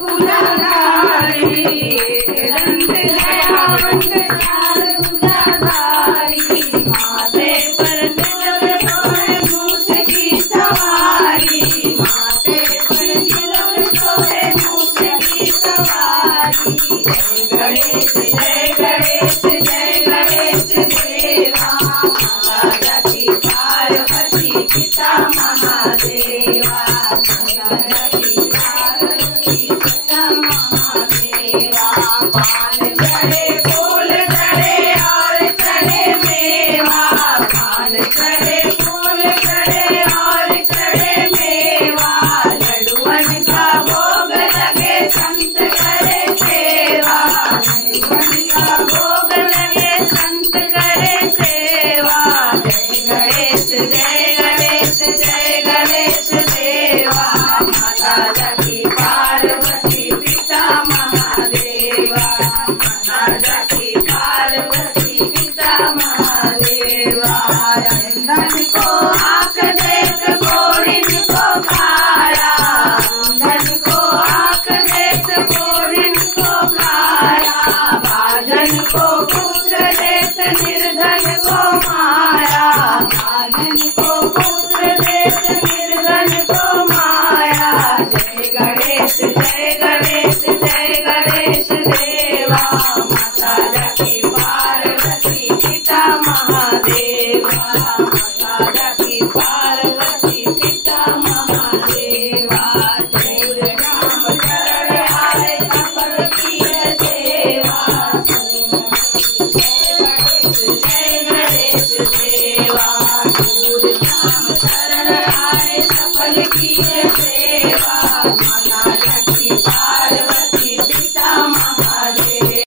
तुलाधारी दंड दयावंत चार तुलाधारी माथे पर तिलक सोहे मूस की सवारी माथे पर तिलक सोहे मूस की सवारी जय गणेश जय गणेश देवा माता जति पार्वती पिता महादेवा पान चढ़े फूल चढ़े और चढ़े मेवा पान चढ़े फूल चढ़े और चढ़े मेवा लड्डुअन का भोग लगे संत करे सेवा लड्डुअन का भोग लगे संत करे सेवा जय गणेश जय गणेश देवा माता जति पार्वती पिता महादेवा जति पार्वती पिता महादेवा धन को आंख देख घोड़िन को खाया धन को आंख देख घोड़िन को खाया भाजन को पुत्र देख निर्धन को माया भाजन को पुत्र देख निर्धन को माया जय गणेश